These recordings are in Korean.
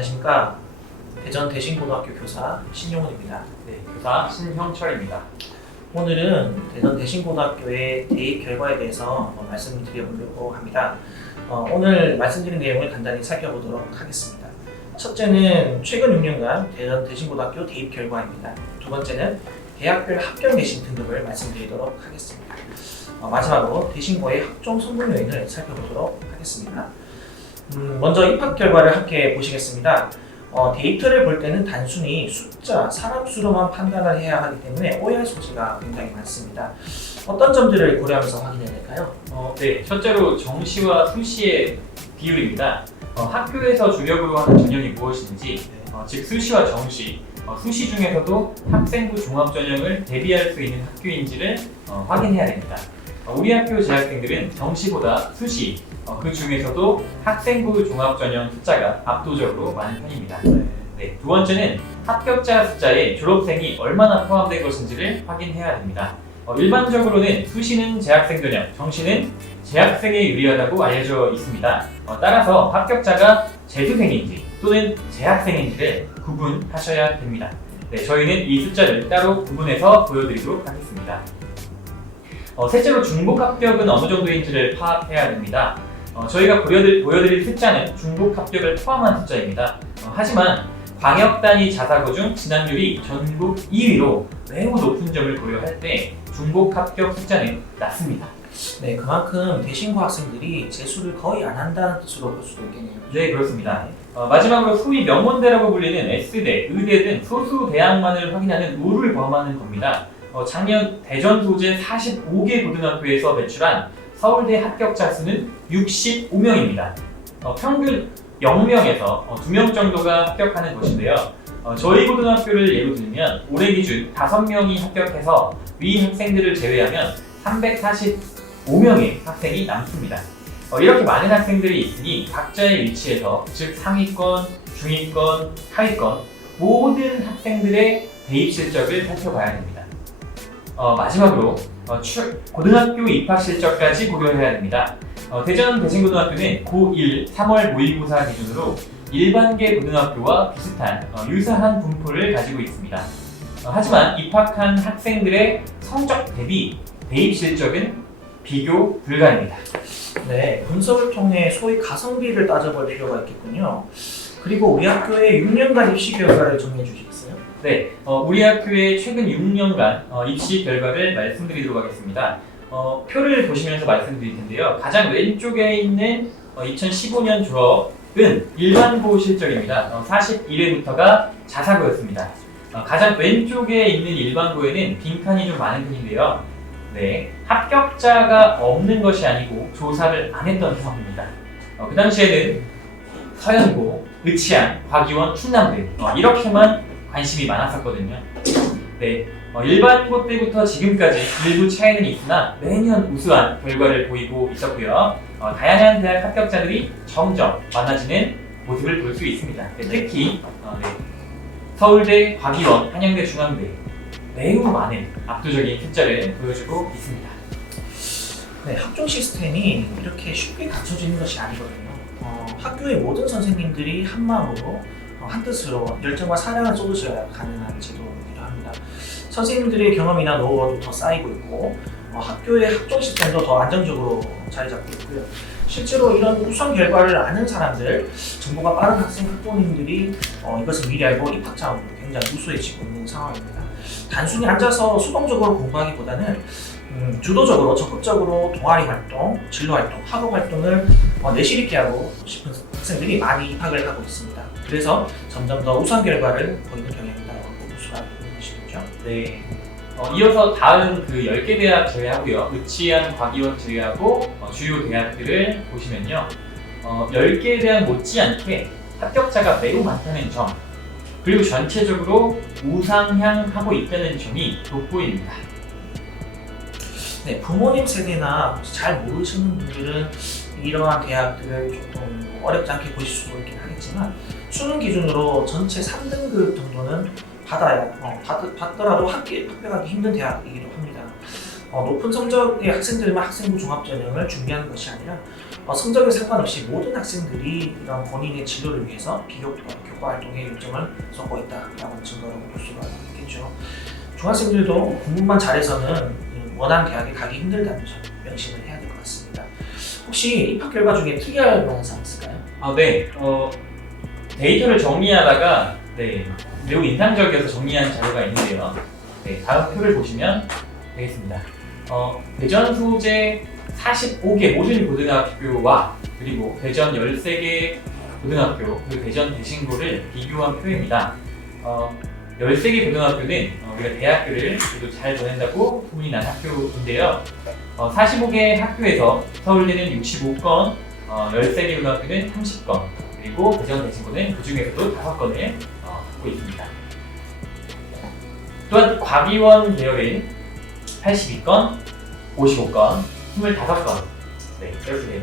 안녕하십니까. 대전 대신고등학교 교사 신용훈입니다. 네, 교사 신형철입니다. 오늘은 대전 대신고등학교의 대입 결과에 대해서 한번 말씀을 드려보려고 합니다. 어, 오늘 말씀드린 내용을 간단히 살펴보도록 하겠습니다. 첫째는 최근 6년간 대전 대신고등학교 대입 결과입니다. 두 번째는 대학별 합격 내신 등급을 말씀드리도록 하겠습니다. 어, 마지막으로 대신고의 학종 성공 요인을 살펴보도록 하겠습니다. 음, 먼저 입학 결과를 함께 보시겠습니다. 어, 데이터를 볼 때는 단순히 숫자, 사람 수로만 판단을 해야 하기 때문에 오해할 소지가 굉장히 많습니다. 어떤 점들을 고려하면서 확인해야 될까요? 어, 네, 첫째로 정시와 수시의 비율입니다. 어, 학교에서 주력으로 하는 전형이 무엇인지, 어, 즉 수시와 정시, 어, 수시 중에서도 학생부 종합 전형을 대비할 수 있는 학교인지를 어, 확인해야 됩니다. 어, 우리 학교 재학생들은 정시보다 수시, 어, 그 중에서도 학생부 종합 전형 숫자가 압도적으로 많은 편입니다. 네, 두 번째는 합격자 숫자에 졸업생이 얼마나 포함된 것인지를 확인해야 됩니다. 어, 일반적으로는 수시는 재학생 전형, 정시는 재학생에 유리하다고 알려져 있습니다. 어, 따라서 합격자가 재수생인지 또는 재학생인지를 구분하셔야 됩니다. 네, 저희는 이 숫자를 따로 구분해서 보여드리도록 하겠습니다. 어, 셋째로 중복 합격은 어느 정도인지를 파악해야 됩니다. 어, 저희가 보여드릴, 보여드릴 숫자는 중복 합격을 포함한 숫자입니다. 어, 하지만 광역 단위 자사고 중 진학률이 전국 2위로 매우 높은 점을 고려할 때 중복 합격 숫자는 낮습니다. 네, 그만큼 대신고 학생들이 재수를 거의 안 한다는 뜻으로 볼 수도 있겠네요. 네, 그렇습니다. 어, 마지막으로 소위 명문대라고 불리는 S대, 의대 등 소수 대학만을 확인하는 룰을 범하는 겁니다. 어, 작년 대전 소재 45개 고등학교에서 배출한 서울대 합격자 수는 65명입니다. 어, 평균 0명에서 2명 정도가 합격하는 것인데요. 어, 저희 고등학교를 예로 들면 올해 기준 5명이 합격해서 위 학생들을 제외하면 345명의 학생이 남습니다. 어, 이렇게 많은 학생들이 있으니 각자의 위치에서 즉 상위권, 중위권, 하위권 모든 학생들의 대입 실적을 살펴봐야 됩니다. 어, 마지막으로 어, 추- 고등학교 입학 실적까지 고려해야 됩니다. 어, 대전 대신고등학교는 고1 3월 모의고사 기준으로 일반계 고등학교와 비슷한 어, 유사한 분포를 가지고 있습니다. 어, 하지만 입학한 학생들의 성적 대비 대입 실적은 비교 불가입니다. 네, 분석을 통해 소위 가성비를 따져볼 필요가 있겠군요. 그리고 우리 학교의 6년간 입시 결과를 정리해 주시겠어요? 네, 어, 우리 학교의 최근 6년간 어, 입시 결과를 말씀드리도록 하겠습니다. 어, 표를 보시면서 말씀드릴 텐데요. 가장 왼쪽에 있는 2015년 졸업은 일반고 실적입니다. 어, 41회부터가 자사고였습니다. 어, 가장 왼쪽에 있는 일반고에는 빈칸이 좀 많은 편인데요. 네, 합격자가 없는 것이 아니고 조사를 안 했던 상황입니다. 어, 그 당시에는 서현고, 의치안, 과기원, 충남대 어, 이렇게만 관심이 많았었거든요. 네, 어, 일반 고 때부터 지금까지 일부 차이는 있으나 매년 우수한 결과를 보이고 있었고요. 어, 다양한 대학 합격자들이 점점 많아지는 모습을 볼 수 있습니다. 네, 특히 어, 네, 서울대, 과기원, 한양대, 중앙대 매우 많은 압도적인 숫자를 보여주고 있습니다. 네, 학종 시스템이 이렇게 쉽게 갖춰지는 것이 아니거든요. 어, 학교의 모든 선생님들이 한 마음으로 어, 한 뜻으로 열정과 사랑을 쏟으셔야 가능한 제도이기도 합니다. 선생님들의 경험이나 노하우도 더 쌓이고 있고 어, 학교의 학종 시스템도 더 안정적으로 자리 잡고 있고요. 실제로 이런 우수한 결과를 아는 사람들, 정보가 빠른 학생 학부모님들이 어, 이것을 미리 알고 입학 자원으로 굉장히 우수해지고 있는 상황입니다. 단순히 앉아서 수동적으로 공부하기보다는 음, 주도적으로 적극적으로 동아리 활동, 진로 활동, 학업 활동을 어, 내실 있게 하고 싶은 학생들이 많이 입학을 하고 있습니다. 그래서 점점 더 우수한 결과를 보이는 경향이라고 볼 수가 것이겠죠. 네. 어, 이어서 다음 그 10개 대학 제외하고요. 의치안, 과기원 제외하고 어, 주요 대학들을 보시면요. 어, 10개 대학 못지않게 합격자가 매우 많다는 점, 그리고 전체적으로 우상향하고 있다는 점이 돋보입니다. 네, 부모님 세대나 잘 모르시는 분들은 이러한 대학들을 조금 어렵지 않게 보실 수도 있긴 하겠지만 수능 기준으로 전체 3등급 정도는 받아야 어, 받, 받더라도 학기, 합격하기 힘든 대학이기도 합니다. 어, 높은 성적의 학생들만 학생부 종합전형을 준비하는 것이 아니라 어, 성적에 상관없이 모든 학생들이 이런 본인의 진로를 위해서 비교과 학과 활동에 요점을 쏟고 있다라는 증거라고 볼 수가 있겠죠. 중학생들도 공부만 잘해서는 원하는 대학에 가기 힘들다는 점 명심을 해야 될 것 같습니다. 혹시 입학 결과 중에 특이할 만한 사항 있을까요? 아, 네. 어, 데이터를 정리하다가 네, 매우 인상적이어서 정리한 자료가 있는데요. 네, 다음 표를 보시면 되겠습니다. 어, 대전 소재 45개 모든 고등학교와 그리고 대전 13개 고등학교 그리고 대전 대신고를 비교한 표입니다. 어, 13개 고등학교는 어, 우리가 대학교를 모두 잘 보낸다고 소문이 난 학교인데요. 어, 45개 학교에서 서울대는 65건, 어, 13개 고등학교는 30건, 그리고 대전 대신고는 그 중에서도 5건을 어, 갖고 있습니다. 또한 과기원 계열은 82건, 55건, 25건, 네, 이렇게.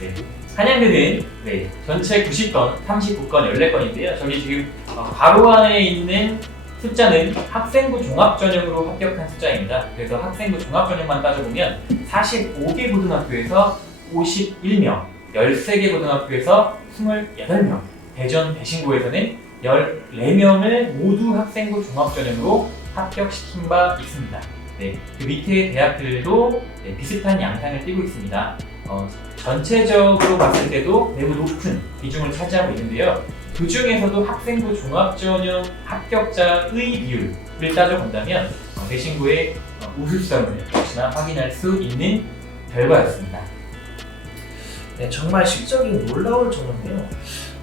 네. 한양대는 네, 전체 90건, 39건, 14건인데요. 저기 지금 어, 가로 안에 있는 숫자는 학생부 종합 전형으로 합격한 숫자입니다. 그래서 학생부 종합 전형만 따져보면 45개 고등학교에서 51명, 13개 고등학교에서 28명, 대전 대신고에서는 14명을 모두 학생부 종합 전형으로 합격시킨 바 있습니다. 네, 그 밑에 대학들도 네, 비슷한 양상을 띠고 있습니다. 어, 전체적으로 봤을 때도 매우 높은 비중을 차지하고 있는데요. 그 중에서도 학생부 종합전형 합격자의 비율을 따져본다면 어, 대신고의 어, 우수성을 역시나 확인할 수 있는 결과였습니다. 네, 정말 실적이 놀라울 정도인데요.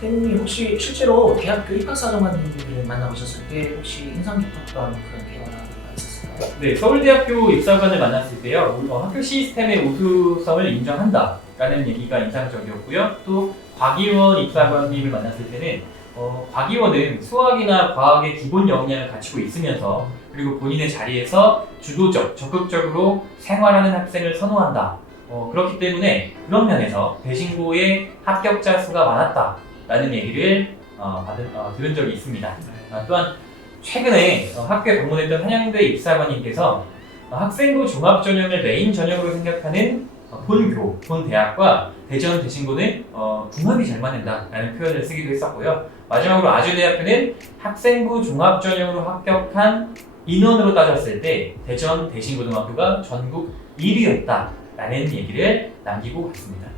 태민님 혹시 실제로 대학교 입학사정관님들을 만나보셨을 때 혹시 인상 깊었던 그런 대화가 있었을까요? 네, 서울대학교 입사관을 만났을 때요, 어, 학교 시스템의 우수성을 인정한다라는 얘기가 인상적이었고요. 또 과기원 입사관님을 만났을 때는 어, 과기원은 수학이나 과학의 기본 역량을 갖추고 있으면서 그리고 본인의 자리에서 주도적, 적극적으로 생활하는 학생을 선호한다. 어, 그렇기 때문에 그런 면에서 대신고의 합격자 수가 많았다라는 얘기를 어, 받은, 어, 들은 적이 있습니다. 아, 또한 최근에 어, 학교에 방문했던 한양대 입사관님께서 어, 학생부 종합 전형을 메인 전형으로 생각하는 어, 본교, 본 대학과 대전 대신고는 어, 궁합이 잘 맞는다라는 표현을 쓰기도 했었고요. 마지막으로 아주대학교는 학생부 종합 전형으로 합격한 인원으로 따졌을 때 대전 대신고등학교가 전국 1위였다 라는 얘기를 남기고 갔습니다.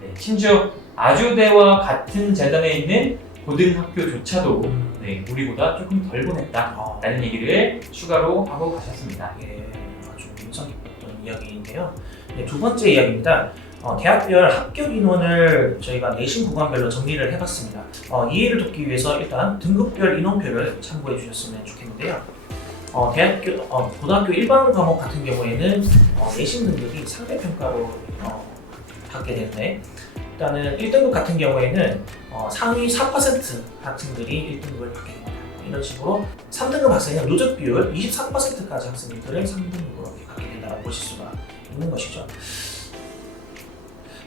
네, 심지어 아주대와 같은 재단에 있는 고등학교조차도 네, 우리보다 조금 덜 보냈다 라는 아, 얘기를 추가로 하고 가셨습니다. 예, 아주 인상 깊었던 이야기인데요. 네, 두 번째 이야기입니다. 어, 대학별 합격 인원을 저희가 내신 구간별로 정리를 해봤습니다. 어, 이해를 돕기 위해서 일단 등급별 인원표를 참고해 주셨으면 좋겠는데요. 어, 대학교, 어, 고등학교 일반 과목 같은 경우에는 어, 내신 등급이 상대평가로 어, 받게 되는데 일단은 1등급 같은 경우에는 어, 상위 4% 학생들이 1등급을 받게 됩니다. 이런 식으로 3등급 학생은 누적 비율 23%까지 학생들을 3등급으로 받게 된다고 보실 수가 있는 것이죠.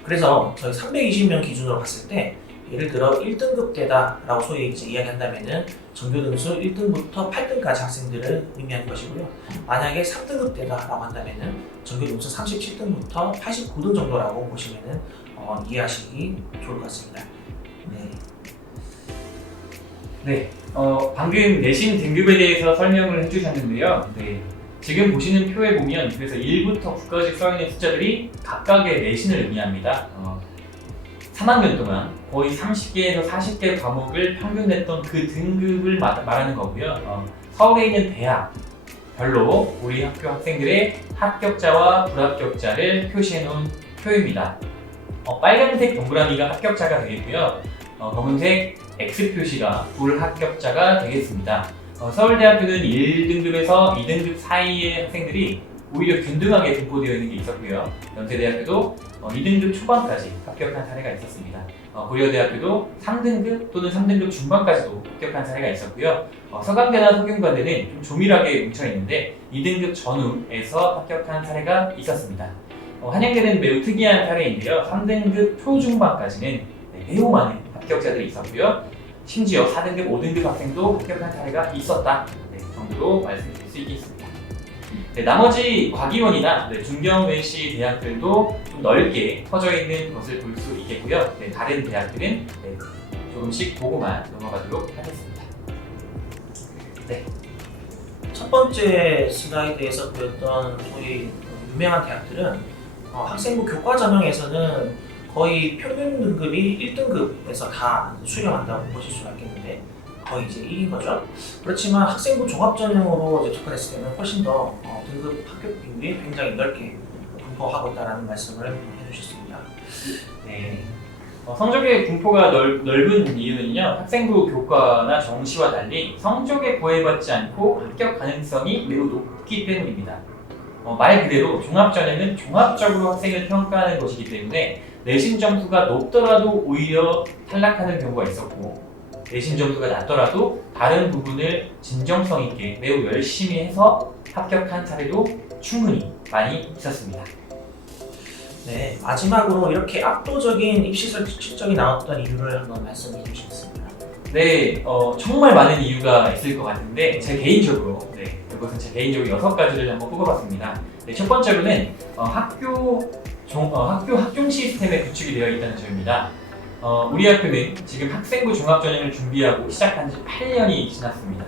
그래서 저희 320명 기준으로 봤을 때 예를 들어 1등급 때다라고 소위 이제 이야기한다면은 전교 등수 1등부터 8등까지 학생들을 의미하는 것이고요. 만약에 3등급 때다라고 한다면은 전교 등수 37등부터 89등 정도라고 보시면은 어, 이해하시기 좋을 것 같습니다. 네. 네, 어, 방금 내신 등급에 대해서 설명을 해주셨는데요. 네, 지금 보시는 표에 보면 그래서 1부터 9까지 써있는 숫자들이 각각의 내신을 의미합니다. 어, 3학년 동안 거의 30개에서 40개 과목을 평균 냈던 그 등급을 마- 말하는 거고요. 어, 서울에 있는 대학 별로 우리 학교 학생들의 합격자와 불합격자를 표시해 놓은 표입니다. 어, 빨간색 동그라미가 합격자가 되겠고요. 어, 검은색 X 표시가 불합격자가 되겠습니다. 어, 서울대학교는 1등급에서 2등급 사이의 학생들이 오히려 균등하게 분포되어 있는 게 있었고요. 연세대학교도 어, 2등급 초반까지 합격한 사례가 있었습니다. 어, 고려대학교도 3등급 또는 3등급 중반까지도 합격한 사례가 있었고요. 어, 서강대나 서경관대는 좀 조밀하게 뭉쳐 있는데 2등급 전후에서 합격한 사례가 있었습니다. 어, 한양대는 매우 특이한 사례인데요. 3등급 초중반까지는 네, 매우 많은 합격자들이 있었고요. 심지어 4등급, 5등급 학생도 합격한 사례가 있었다 네, 정도로 말씀드릴 수 있겠습니다. 네, 나머지 과기원이나 네, 중경외시 대학들도 좀 넓게 퍼져 있는 것을 볼 수 있겠고요. 네, 다른 대학들은 네, 좀 조금씩 보고만 넘어가도록 하겠습니다. 첫 번째 슬라이드에서 보였던 소위 유명한 대학들은 어, 학생부 교과 전형에서는 거의 평균 등급이 1등급에서 다 수렴한다고 보실 수가 있겠는데 거의 이제 1인 거죠. 그렇지만 학생부 종합 전형으로 이제 접근했을 때는 훨씬 더 어, 등급 합격 비율이 굉장히 넓게 분포하고 있다는 말씀을 해주셨습니다. 네. 어, 성적의 분포가 넓, 넓은 이유는요, 학생부 교과나 정시와 달리 성적에 구애받지 않고 합격 가능성이 매우 높기 때문입니다. 어, 말 그대로 종합전형은 종합적으로 학생을 평가하는 것이기 때문에 내신 점수가 높더라도 오히려 탈락하는 경우가 있었고, 내신 점수가 낮더라도 다른 부분을 진정성 있게 매우 열심히 해서 합격한 사례도 충분히 많이 있었습니다. 네, 마지막으로 이렇게 압도적인 입시 실적이 나왔던 이유를 한번 말씀해 주시겠습니다. 네, 어, 정말 많은 이유가 있을 것 같은데 제 개인적으로 네, 이것은 제 개인적으로 여섯 가지를 한번 뽑아봤습니다. 네, 첫 번째로는 어, 학교 종, 어, 학교 학종 시스템에 구축이 되어 있다는 점입니다. 어, 우리 학교는 지금 학생부 종합전형을 준비하고 시작한 지 8년이 지났습니다.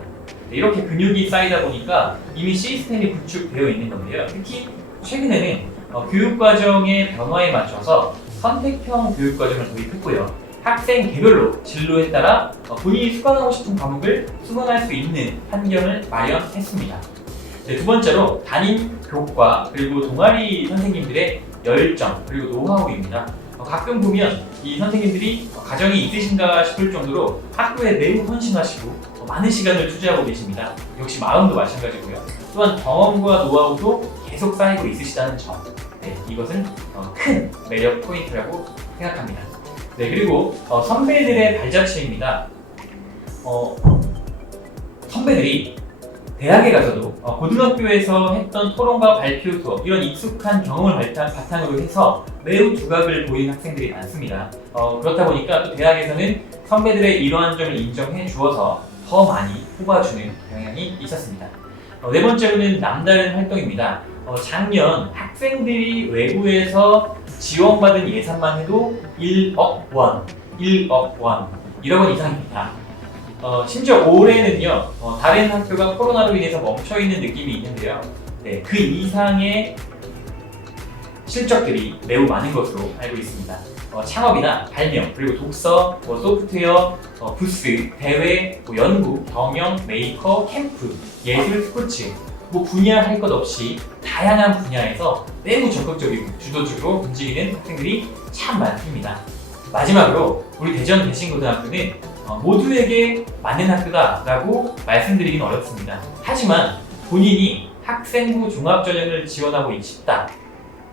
네, 이렇게 근육이 쌓이다 보니까 이미 시스템이 구축되어 있는 건데요. 특히 최근에는 어, 교육과정의 변화에 맞춰서 선택형 교육과정을 도입했고요. 학생 개별로 진로에 따라 어, 본인이 수강하고 싶은 과목을 수강할 수 있는 환경을 마련했습니다. 네, 두 번째로 담임 교과 그리고 동아리 선생님들의 열정 그리고 노하우입니다. 어, 가끔 보면 이 선생님들이 어, 가정이 있으신가 싶을 정도로 학교에 매우 헌신하시고 어, 많은 시간을 투자하고 계십니다. 역시 마음도 마찬가지고요. 또한 경험과 노하우도 계속 쌓이고 있으시다는 점. 네, 이것은 어, 큰 매력 포인트라고 생각합니다. 네, 그리고 어, 선배들의 발자취입니다. 어, 선배들이 대학에 가서도 어, 고등학교에서 했던 토론과 발표 수업 이런 익숙한 경험을 바탕, 바탕으로 해서 매우 두각을 보이는 학생들이 많습니다. 어, 그렇다 보니까 또 대학에서는 선배들의 이러한 점을 인정해 주어서 더 많이 뽑아주는 경향이 있었습니다. 어, 네 번째로는 남다른 활동입니다. 어, 작년 학생들이 외부에서 지원받은 예산만 해도 1억 원, 1억 원, 1억 원 이상입니다. 어, 심지어 올해는요, 어, 다른 학교가 코로나로 인해서 멈춰 있는 느낌이 있는데요. 네, 그 이상의 실적들이 매우 많은 것으로 알고 있습니다. 어, 창업이나 발명, 그리고 독서, 뭐 소프트웨어, 어, 부스, 대회, 뭐 연구, 경영, 메이커, 캠프, 예술, 스포츠, 뭐 분야 할 것 없이 다양한 분야에서 매우 적극적이고 주도적으로 움직이는 학생들이 참 많습니다. 마지막으로 우리 대전 대신고등학교는 어, 모두에게 맞는 학교다라고 말씀드리긴 어렵습니다. 하지만 본인이 학생부 종합전형을 지원하고 싶다.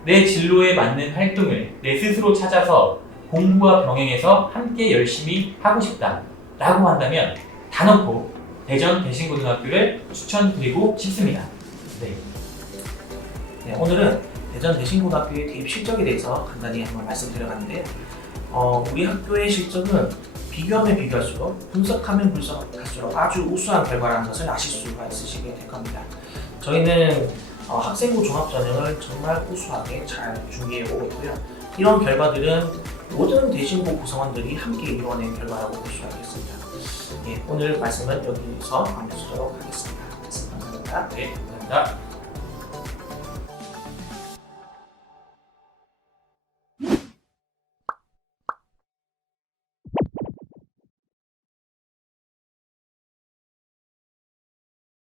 내 진로에 맞는 활동을 내 스스로 찾아서 공부와 병행해서 함께 열심히 하고 싶다. 라고 한다면 단언코 대전 대신고등학교를 추천드리고 싶습니다. 네. 네, 오늘은 대전 대신고등학교의 대입 실적에 대해서 간단히 한번 말씀드려봤는데요. 어, 우리 학교의 실적은 비교하면 비교할수록 분석하면 분석할수록 아주 우수한 결과라는 것을 아실 수가 있으시게 될 겁니다. 저희는 어, 학생부 종합 전형을 정말 우수하게 잘 준비해 오고 있고요. 이런 결과들은 모든 대신고 구성원들이 함께 이루어낸 결과라고 볼 수가 있겠습니다. 예, 오늘 말씀은 여기서 마무리 짓도록 하겠습니다. 감사합니다. 네, 감사합니다.